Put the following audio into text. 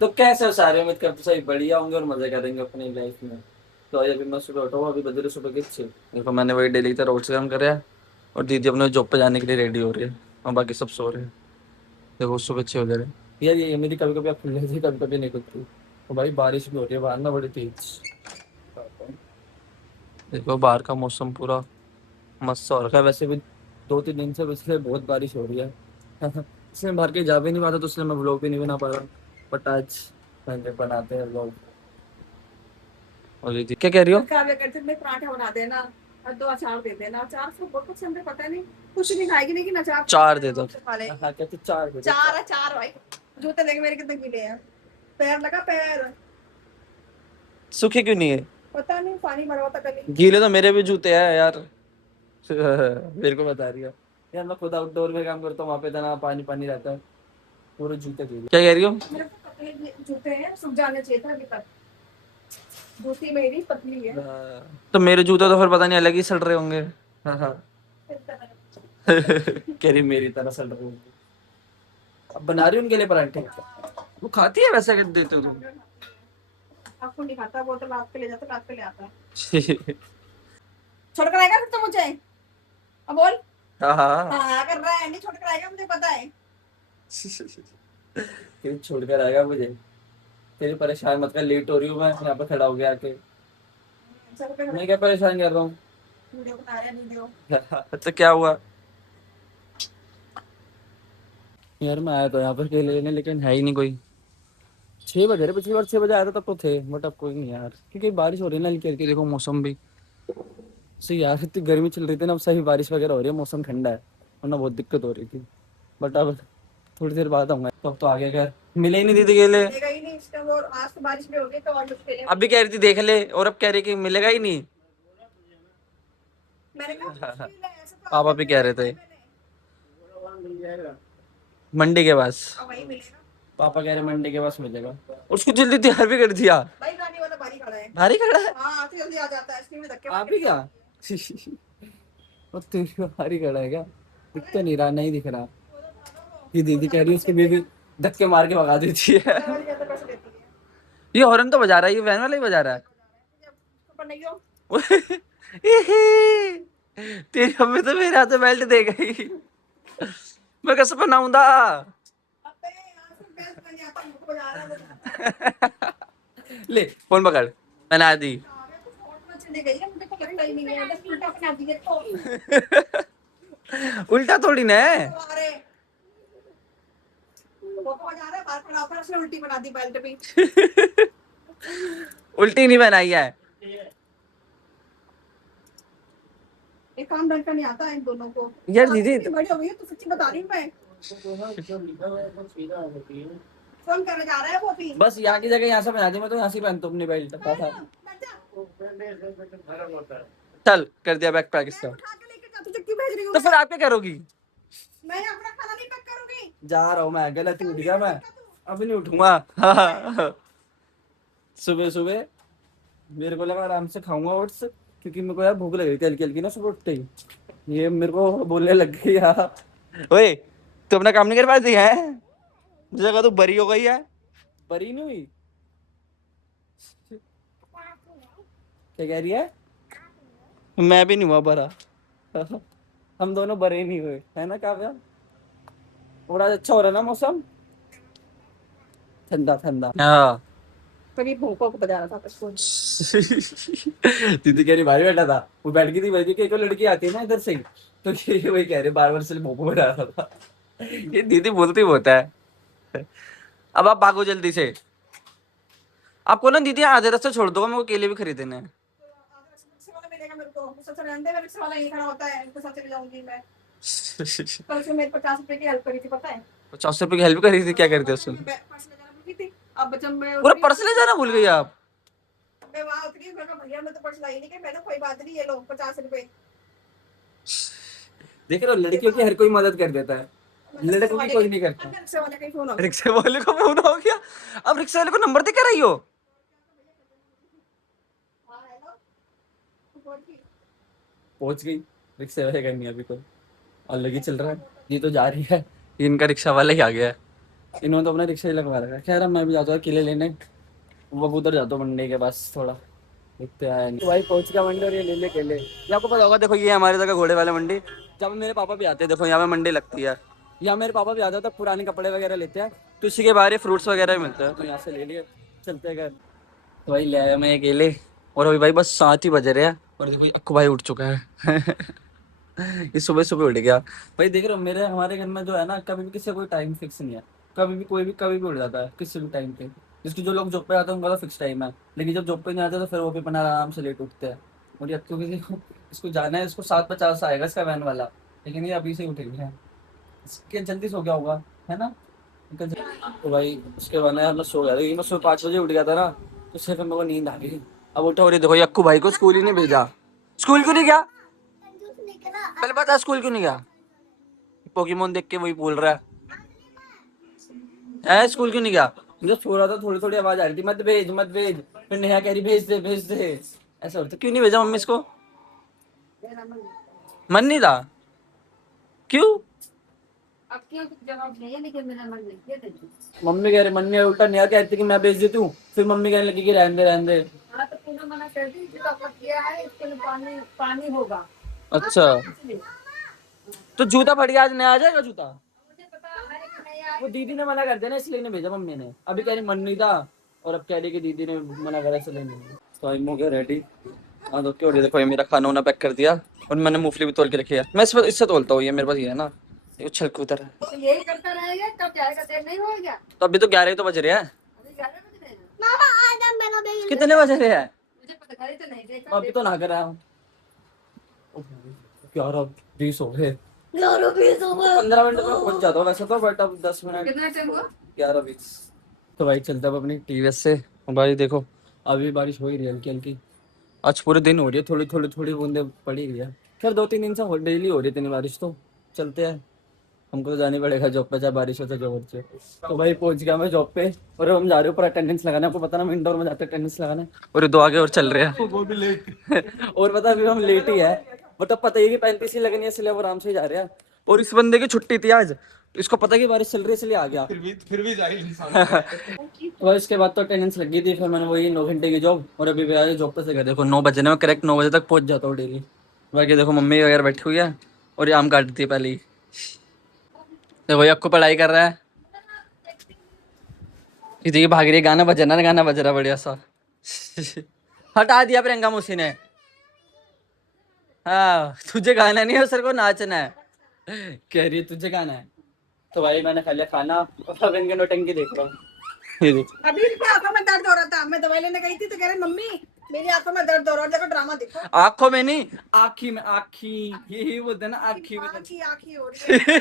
तो कैसे हो सारे? उम्मीद करते सही बढ़िया होंगे और मजे करेंगे अपनी लाइफ में। तो अभी मैं सुबह उठा हूँ, अभी बज रहे सुबह के 6। देखो मैंने वही डेली की तरह रोज काम कर है और दीदी अपने जॉब पे जाने के लिए रेडी हो रही है और बाकी सब सो रहे हैं। देखो सुबह 6 बज रहे हैं यार। ये मेरी कभी कभी आप खुल जाती है, कभी कभी नहीं खुलती। तो भाई बारिश भी हो रही है बाहर ना, बड़ी तेज। देखो बाहर का मौसम पूरा मस्त सा हो रखा है वैसे भी। 2-3 दिन से पिछले बहुत बारिश हो रही है। इसलिए बाहर के जा भी नहीं पाता, तो इसलिए मैं व्लॉग भी नहीं बना पा रहा। बट आज मैंने बनाते हैं व्लॉग। और दीदी क्या कह रही हो? काव्य कहते मैं पराठा बना देना और 2 अचार दे देना। अचार से बहुत कुछ हमने पता नहीं, कुछ नहीं खाएगी लेकिन अचार चार दे दो। खा ले। हाँ कहते चार दे दो, चार चार। अचार भाई। जूते देख मेरे कितने गीले हैं। पैर लगा पैर। सूखे क्यों नहीं है? पता नहीं पानी भरा हुआ था कल। गीले तो मेरे भी जूते हैं यार। मेरे को बता रही है यार, मैं खुद आउटडोर में काम करता हूँ, वहां पे इतना पानी पानी रहता है। पूरे जूते गीले। क्या कह रही हो? मेरे तो पतले जूते हैं, सूख जाने चाहिए था अभी तक। जूती मेरी पतली है। तो मेरे जूते तो फिर पता नहीं अलग ही सड़ रहे होंगे। हाँ हाँ। कह रही मेरी तरह सड़ रहे होंगे। अब बना रही हूँ उनके लिए पराठे। वो खाती है वैसे, कर देते हो तुम? आपको नहीं खाता वो, तो रात पे ले जाता, रात पे ले आता है। हाँ छोड़ कर आएगा फिर तो मुझे। अब बोल। हाँ हाँ। हाँ कर रहा है, नहीं छोड़ कर आएगा मुझे पता है। फिर छोड़ कर आएगा मुझे। तेरी परेशान मत कर, लेट हो रही हूँ मैं यहाँ पे खड़ा हो गया आके। मैं क्या परेशान कर रहा हूँ? वीडियो बना रहा है वीडियो। तो क्या हुआ? यार मैं आया तो यहाँ पर केले लेने, लेकिन है ही नहीं कोई। 6 बजे रहे, पिछली बार 6 बजे आया था तब तो थे, बट अब कोई नहीं यार, क्योंकि बारिश हो रही है ना हल्की हल्की। देखो मौसम भी सही यार, इतनी गर्मी चल रही थी ना, अब सही बारिश वगैरह हो रही है, मौसम ठंडा है। वरना बहुत दिक्कत हो रही थी। बट अब थोड़ी देर बाद आऊंगा, तो अब तो आगे घर मिले ही नहीं दीदी केले। मिलेगा ही नहीं इसका, वो आज तो बारिश भी हो गई तो और मुश्किल है। अभी कह रही थी देख ले, और अब कह रही कि मिलेगा ही नहीं। मैंने कहा मुश्किल है, ऐसे तो पापा आधे भी पेड़ कह रहे देखा थे है मैंने। मंडी के पास। अब वही मिलेगा। पापा कह रहे मंडी के पास मिलेगा। उसको जल्दी तैयार भी कर दिया। भाई गाड़ी वाला भारी खड़ा है। भारी खड़ा है। हाँ आते जल्दी आ जाता है, इसलिए धक्के आप मार के ही नहीं क्या? आती है। वो तेरी भारी खड़ा है क्या? दिख अरे तो नहीं रहा, नहीं दिख रहा। वो तो था ना ये वो दीदी कह ज्यादा रही है उसकी पैसे बीवी देगा। धक्के मार के भगा देती है। वाला वाली ज्यादा पैसे देती है। ये हॉर्न तो बजा रहा है, ये वैन वाला ही बजा रहा है। ऊपर नहीं हो। तेरी मम्मी तो मेरे हाथ में बेल्ट दे गई। मैं कैसे पहनाऊंगा? अबे यहाँ से बेल्ट नहीं आता, मुझको बजा रहा है वो। ले फोन पकड़, पहना दी। आगे तो फोन में चली गई है, मुझे को लगता ही नहीं है, बस उल्टा अपना दिए तो। उल्टा थोड़ी ना है। अरे वो तो बजा रहा है, बार बार उसने उल्टी बना दी बेल्ट भी। उल्टी नहीं बनाई है। ये काम ढंग का नहीं आता है इन दोनों को। यार बात दीदी इतनी बड़ी हो गई है तो सच्ची बता रही हूँ मैं। फोन करने जा रहा है वो भी। बस यहाँ की जगह यहाँ से पहना दी, मैं तो यहाँ से पहनता हूँ अपनी बेल्ट। बैठ जा, बैठ जा। चल कर दिया बैग पैक मैं इसका। उठा के लेके जा, तुझे क्यों भेज रही हूँ तो मैं? फिर आप क्या करोगी? मैं अपना खाना नहीं पैक करूंगी। जा रहा हूँ मैं, गलती उठ गया मैं। देखा तू? अभी नहीं उठूंगा। सुबह सुबह मेरे को लगा आराम से खाऊंगा ओट्स, क्योंकि मेरे को यार भूख लग रही थी हल्की हल्की ना सुबह उठते ही। ये मेरे को बोलने लग गई यार, ओए तू अपना काम नहीं कर पाती है? मुझे लगा तू बरी हो गई है। बरी नहीं हुई? क्या कह रही है? मैं भी नहीं हुआ बरा। हम दोनों बरे ही नहीं हुए है ना काव्या? थोड़ा अच्छा हो रहा है ना मौसम, ठंडा ठंडा। हाँ। कभी भूखों को बजा रहा था कसम। दीदी कह रही भाई बैठा था, वो बैठ गई थी, बैठ गई, एक लड़की आती है ना इधर से, तो ये वही कह रहे बार बार से भोपो बैठा रहा था। ये दीदी बोलती बहुत है। अब आप भागो जल्दी से। आपको ना दीदी आधे रास्ते छोड़ दो, मेरे को केले भी खरीदने हैं। रिक्शे वाला मिलेगा मेरे को, सबसे रहने दे, रिक्शे वाला यहीं खड़ा होता है, उनके साथ चले जाऊंगी मैं। कल से मेरे 50 रुपए की हेल्प करी थी पता है। 50 रुपए की हेल्प करी थी? क्या करते मैं उसमें? पर्स ले जाना भूल गई थी। अब जब मैं पूरा उतरी पर्स ले जाना भूल गई आप? मैं वहां उतरी, मैं कहा भैया मैं तो पर्स लाई नहीं, कि मैंने कोई बात नहीं, ये लो 50 रुपए। देख रहे हो, लड़कियों की हर कोई मदद कर देता है, लड़कों की कोई नहीं करता। रिक्शे वाले का ही फोन हो गया। रिक्शे वाले को फोन हो गया? अब रिक्शे वाले को नंबर दे कर आई हो? हाँ हेलो। पहुंच गई। रिक्शे वाले का नहीं अभी कोई, अलग ही चल रहा है। ये तो जा रही है, इनका रिक्शा वाला ही आ गया है। इन्होंने तो अपना रिक्शा ही लगवा रखा है। खैर अब मैं भी जाता हूँ केले लेने, वो उधर जाता हूँ मंडी के पास थोड़ा, देखते आया नहीं। तो भाई पहुंच गया मंडी और ये ले ले केले। ये आपको पता होगा, देखो ये हमारे जगह घोड़े वाले मंडी, जब मेरे पापा भी आते हैं, देखो यहाँ पे मंडी लगती है, यहाँ मेरे पापा भी आते हैं तो पुराने कपड़े वगैरह लेते हैं, तो इसी के बाहर फ्रूट्स वगैरह भी मिलते हैं, तो यहाँ से ले लिए, चलते हैं घर। तो भाई ले आया मैं ये केले, और अभी भाई बस 7 ही बज रहे हैं, और देखो ये अक्कू भाई उठ चुका है ये सुबह सुबह उठ गया। भाई देख रहे हो मेरे हमारे घर में जो है ना, कभी भी किसी का कोई टाइम फिक्स नहीं है, कभी भी कोई भी कभी भी उठ जाता है किसी भी टाइम पे। जिसके जो लोग जॉब पे आते हैं उनका तो फिक्स टाइम है, लेकिन जब जॉब पे नहीं आते तो फिर वो भी अपना आराम से लेट उठते हैं। और ये क्योंकि देखो इसको जाना है, इसको 7:50 आएगा इसका वैन वाला, लेकिन ये अभी से ही उठ गया है, इसके जल्दी सो गया होगा, है ना। तो भाई उसके बाद मैं सो गया, लेकिन मैं सुबह 5 बजे उठ गया था ना, तो सिर्फ मेरे को नींद आ गई। अब उठा, और ये देखो ये अक्कू भाई को स्कूल ही नहीं भेजा। स्कूल क्यों नहीं गया, पहले बता स्कूल क्यों नहीं गया। पोकेमोन देख के वही बोल रहा है स्कूल क्यों नहीं गया। मुझे सो रहा था, थोड़ी थोड़ी आवाज आ रही थी, मत भेज मत भेज, फिर नेहा कह रही भेज दे भेज दे, ऐसा होता। क्यों नहीं भेजा मम्मी इसको, मन नहीं था, क्यों। अब क्यों जवाब नहीं है, लेकिन मेरा मन नहीं है। मम्मी कह रही, मन नहीं, उल्टा नेहा कहती कि मैं भेज देती हूँ, फिर मम्मी कहने लगी कि रहने दे रहने दे। हाँ तो तूने मना कर दी, जो आपका किया है इसके लिए पानी पानी होगा। अच्छा तो जूता फट गया, आज नया आ जाएगा जूता। मुझे पता है कि नहीं आया। वो दीदी ने मना कर दिया ना, इसलिए नहीं भेजा मम्मी ने, अभी कह रही मन नहीं था, और अब कह रही कि दीदी ने मना करा इसलिए नहीं। तो आई हो गया रेडी, हाँ तो क्यों, देखो ये मेरा खाना वाना पैक कर दिया, और मैंने मूंगफली भी तोल के रखी है, मैं इससे तोलता हूँ, ये मेरे पास ये है ना, ये उछल कूदर है। तो यही करता रहेगा, कब जाएगा, देर नहीं होगा। तो अभी तो 11 तो बज रहे हैं। अभी 11 बज रहे हैं। मामा आज मेरा बेबी। कितने बज रहे हैं, मुझे पता है तो नहीं देखा। अभी तो ना कर रहा हूँ। 11:20 हो गए, 11:20 हो गए। 15 मिनट में पहुंच जाता हूँ वैसे तो, बट अब 10 मिनट। कितना टाइम हुआ? 11:20। तो भाई चलता है अपनी टीवीएस से। और भाई देखो अभी बारिश हो ही रही है हल्की हल्की, आज पूरे दिन हो रही है, थोड़ी थोड़ी थोड़ी बूंदे पड़ी रही है। खैर 2-3 दिन से डेली हो रही है इतनी बारिश, तो चलते हैं, हमको तो जाना ही पड़ेगा जॉब पे, चाहे बारिश हो चाहे जो हो। तो भाई पहुंच गया मैं जॉब पे, और अब हम जा रहे हैं ऊपर अटेंडेंस लगाने, आपको पता ना हम इंडोर में जाते हैं अटेंडेंस लगाने, और 2 आगे और चल रहे हैं वो भी लेट और पता अभी हम लेट ही है, बट अब पता ही है कि 35 ही लगनी है, इसलिए वो आराम से ही जा रहे हैं। और इस बंदे की छुट्टी थी आज, इसको पता कि बारिश चल रही है इसलिए आ गया, फिर भी जा रही तो इसके बाद तो अटेंडेंस लगी थी, फिर मैंने वही 9 घंटे की जॉब, और अभी भी आया जॉब पे से गया, देखो 9 बजे में करेक्ट 9 बजे तक पहुंच जाता हूँ डेली। बाकी देखो मम्मी वगैरह बैठी हुई है, और ये आम काटती है पहले ही, देखो ये आपको पढ़ाई कर रहा है, इधर भाग रही है, गाना बज रहा, गाना बज रहा बढ़िया सा हटा दिया प्रियंका मौसी ने। हाँ तुझे गाना नहीं है, सर को नाचना है, कह रही है तुझे गाना है। तो भाई मैंने खा लिया खाना, और अब इनके नौटंकी देख रहा हूँ, ये देख। अभी इनकी आंखों में दर्द हो रहा था, मैं दवाई लेने गई थी तो कह रही मम्मी मेरी आंखों में दर्द हो रहा है, देखो ड्रामा देखो। आंखों में नहीं, आँखी में, आँखी, यही बोलते हैं ना, आँखी में। आँखी आँखी हो रही है